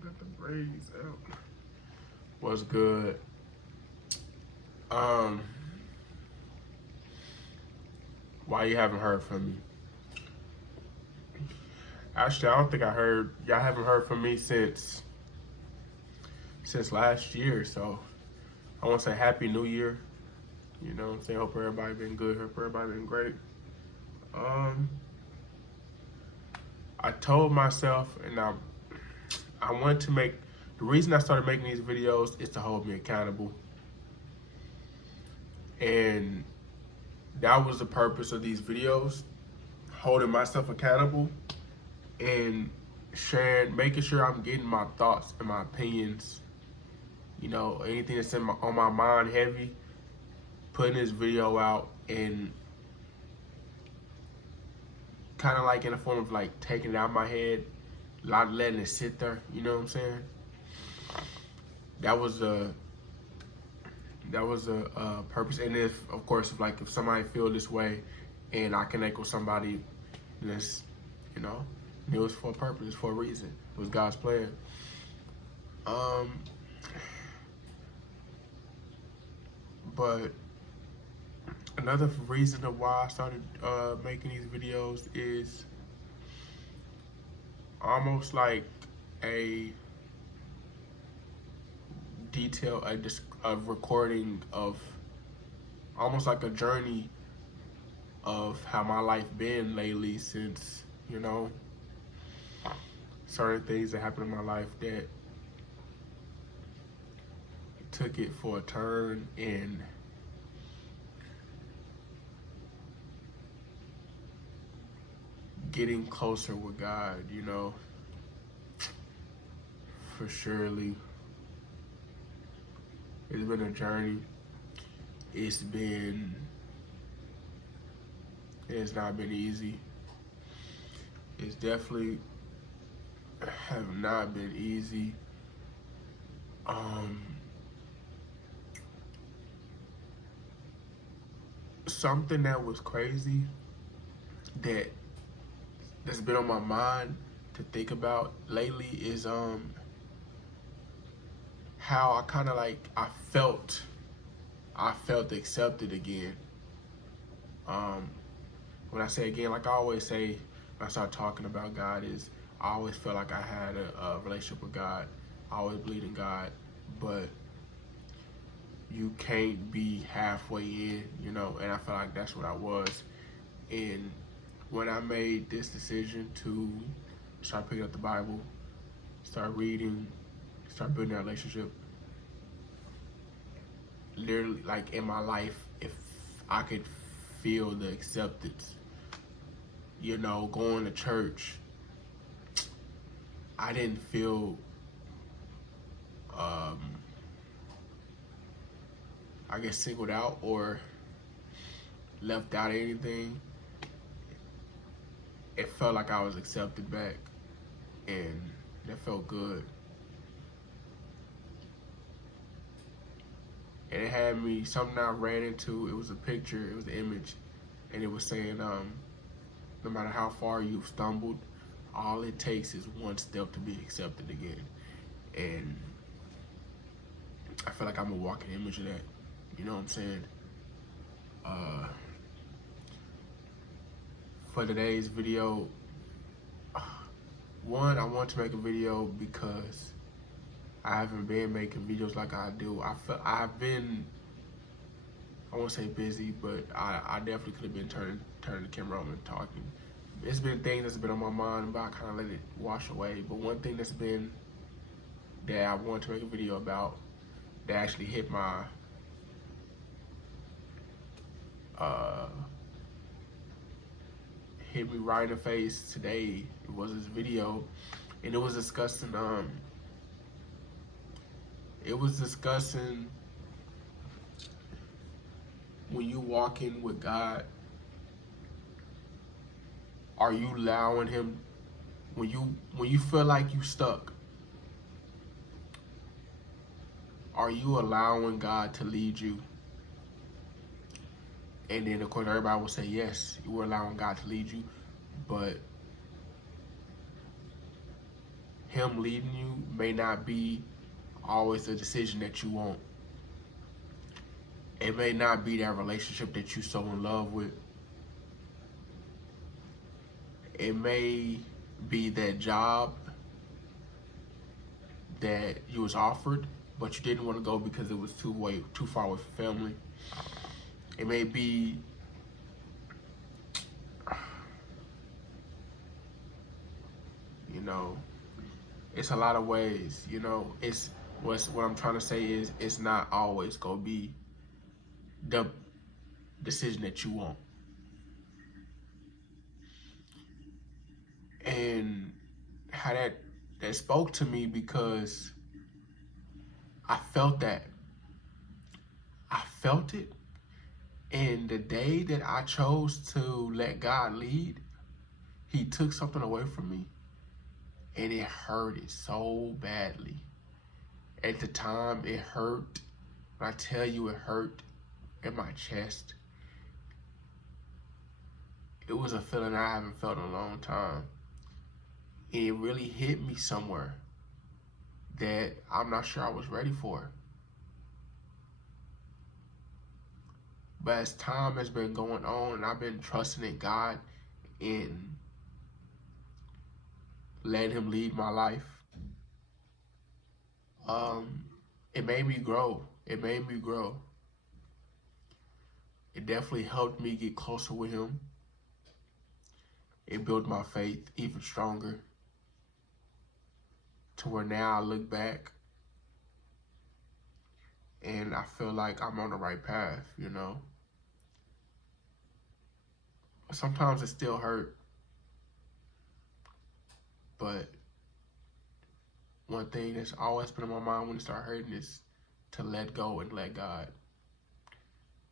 Got the braids out. What's good? Why you haven't heard from me? Actually, I don't think I heard. Y'all haven't heard from me since last year. So I want to say Happy New Year. You know what I'm saying? Hope everybody been good. Hope everybody been great. Um, I told myself, and I want to make. The reason I started making these videos is to hold me accountable, and that was the purpose of these videos, holding myself accountable and sharing, making sure I'm getting my thoughts and my opinions, you know, anything that's on my mind heavy, putting this video out and kind of like in a form of like taking it out of my head, not letting it sit there, you know what I'm saying? That was a purpose. And if, of course, if somebody feel this way and I connect with somebody that's, you know, it was for a purpose, it's for a reason. It was God's plan. But another reason of why I started making these videos is almost like a a recording of almost like a journey of how my life been lately since, you know, certain things that happened in my life that took it for a turn and getting closer with God, you know, for surely. It's been a journey. It's not been easy. It's definitely have not been easy. Something that was crazy that's been on my mind to think about lately is how I kind of like I felt accepted again. When I say again, like I always say when I start talking about God, is I always felt like I had a relationship with God. I always believed in God, but you can't be halfway in, you know, and I felt like that's what I was. And when I made this decision to start picking up the Bible, start reading, start building that relationship, literally, like in my life, if I could feel the acceptance, you know, going to church, I didn't feel, I guess, singled out or left out of anything. It felt like I was accepted back, and that felt good. And it had me, something I ran into, it was a picture, it was an image, and it was saying, no matter how far you've stumbled, all it takes is one step to be accepted again. And I feel like I'm a walking image of that. You know what I'm saying? For today's video, one, I want to make a video because I haven't been making videos like I do. I've been, I won't say busy, but I definitely could have been turning the camera on and talking. It's been things that's been on my mind, but I kind of let it wash away. But one thing that I want to make a video about that actually hit my hit me right in the face today. It was this video, and it was discussing when you walk in with God, are you allowing him, when you feel like you stuck, are you allowing God to lead you? And then of course everybody will say yes, you were allowing God to lead you, but him leading you may not be always the decision that you want. It may not be that relationship that you so in love with. It may be that job that you was offered, but you didn't want to go because it was too far away from family. It may be it's a lot of ways. It's what I'm trying to say is it's not always gonna be the decision that you want. And how that spoke to me, because I felt that. I felt it. And the day that I chose to let God lead, he took something away from me. And it hurted so badly. At the time, it hurt. When I tell you it hurt in my chest, it was a feeling I haven't felt in a long time. And it really hit me somewhere that I'm not sure I was ready for. But as time has been going on and I've been trusting in God and letting him lead my life, it made me grow. It made me grow. It definitely helped me get closer with him. It built my faith even stronger, to where now I look back and I feel like I'm on the right path, Sometimes it still hurt, but one thing that's always been in my mind when it started hurting is to let go and let God.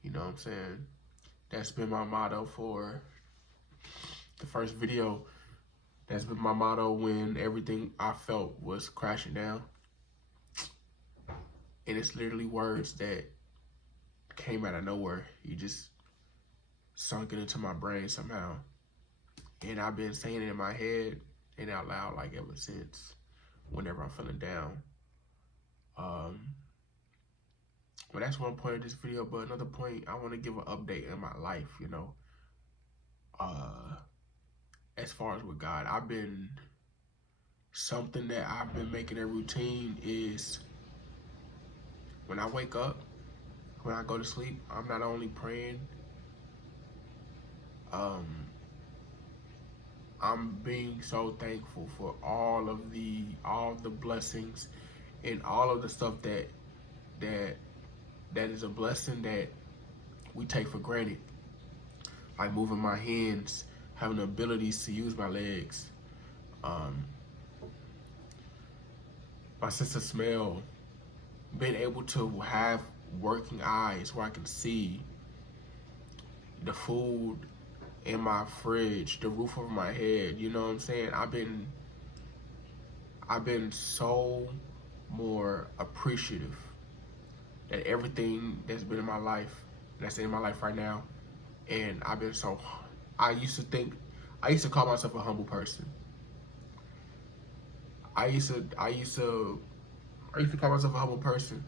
You know what I'm saying? That's been my motto for the first video. That's been my motto when everything I felt was crashing down. And it's literally words that came out of nowhere. You just sunk it into my brain somehow. And I've been saying it in my head and out loud like ever since, whenever I'm feeling down. Well, that's one point of this video, but another point, I want to give an update in my life, as far as with God. Something that I've been making a routine is when I wake up, when I go to sleep, I'm not only praying, I'm being so thankful for all of the blessings and all of the stuff that is a blessing that we take for granted. Like moving my hands, having the abilities to use my legs, my sense of smell, being able to have working eyes where I can see, the food in my fridge, the roof over my head, you know what I'm saying? I've been so more appreciative that everything that's been in my life, that's in my life right now, and I used to call myself a humble person. I used to call myself a humble person.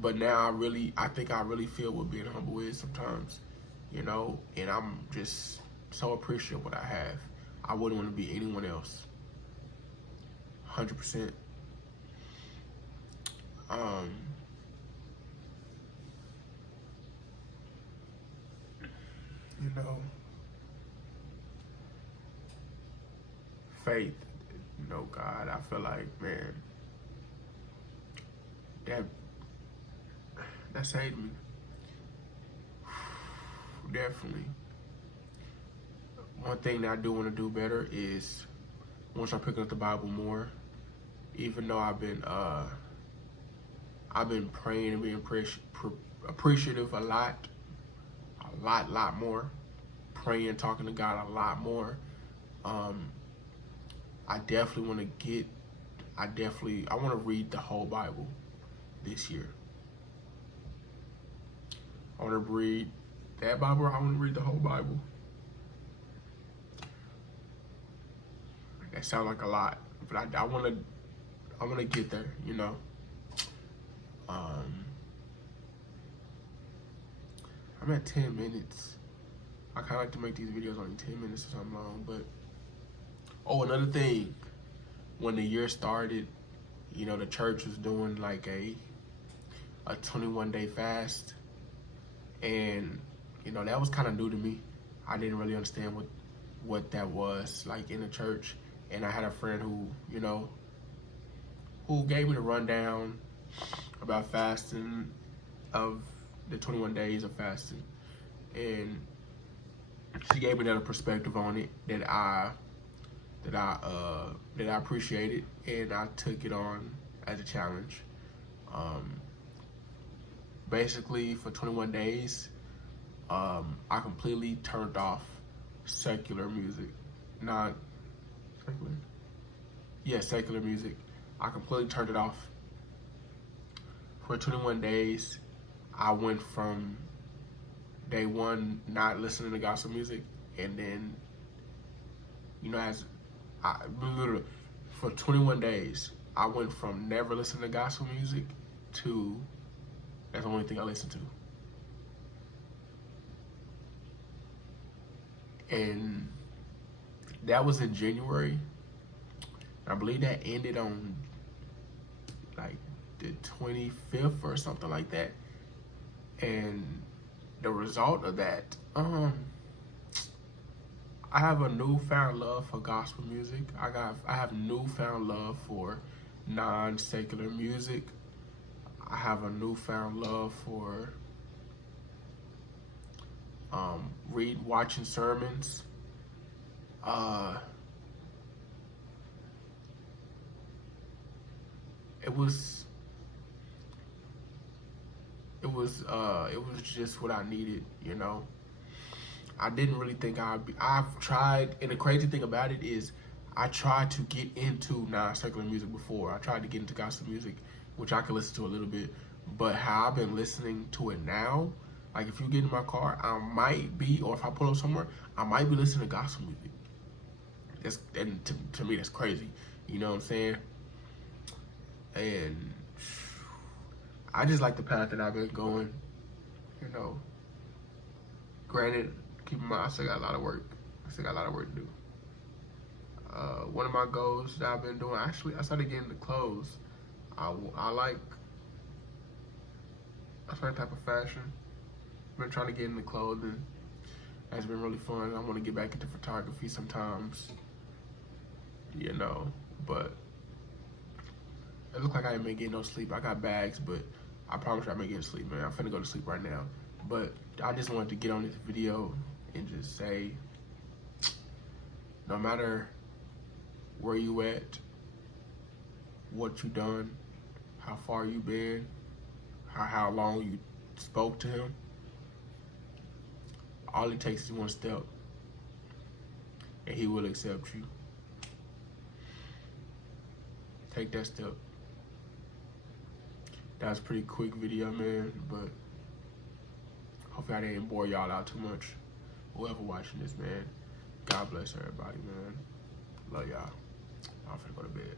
But now I think I really feel what being humble is sometimes, and I'm just so appreciative of what I have. I wouldn't want to be anyone else. 100%. Faith, God, I feel like, man, that saved me. Definitely. One thing that I do want to do better is, once I pick up the Bible more, even though I've been praying and being appreciative a lot more, praying, talking to God a lot more. I definitely want to I want to read the whole Bible this year. I want to read that Bible. I want to read the whole Bible. That sounds like a lot, but I wanna get there, you know. I'm at 10 minutes. I kind of like to make these videos only 10 minutes or something long, but oh, another thing, when the year started, you know, the church was doing like a 21-day fast, and you know, that was kind of new to me. I didn't really understand what that was like in the church, and I had a friend who, you know, who gave me the rundown about fasting, of the 21 days of fasting, and she gave me another perspective on it that I appreciated, and I took it on as a challenge. Basically, for 21 days, I completely turned off secular music. Not secular? Yeah, secular music. I completely turned it off. For 21 days, I went from day one not listening to gospel music, and then, you know, literally, for 21 days, I went from never listening to gospel music to that's the only thing I listen to. And that was in January. I believe that ended on like the 25th or something like that. And the result of that, I have a newfound love for gospel music. I have newfound love for non-secular music. I have a newfound love for watching sermons. It was just what I needed, you know. I didn't really think I've tried, and the crazy thing about it is I tried to get into non-secular music before. I tried to get into gospel music, which I could listen to a little bit, but how I've been listening to it now, like if you get in my car, I might be, or if I pull up somewhere, I might be listening to gospel music. And to me, that's crazy. You know what I'm saying? And I just like the path that I've been going, you know. Granted, keep in mind, I still got a lot of work. I still got a lot of work to do. One of my goals that I've been doing, actually, I started getting into clothes. I like a certain type of fashion. I've been trying to get into clothing. That's been really fun. I want to get back into photography sometimes, you know, but it looks like I ain't been getting no sleep. I got bags, but I promise you I'm gonna get sleep, man. I'm finna go to sleep right now. But I just wanted to get on this video and just say, no matter where you at, what you done, how far you been, how long you spoke to him, all it takes is one step, and he will accept you. Take that step. That was a pretty quick video, man, but hopefully I didn't bore y'all out too much. Whoever watching this, man, God bless everybody, man. Love y'all. I'm finna go to bed.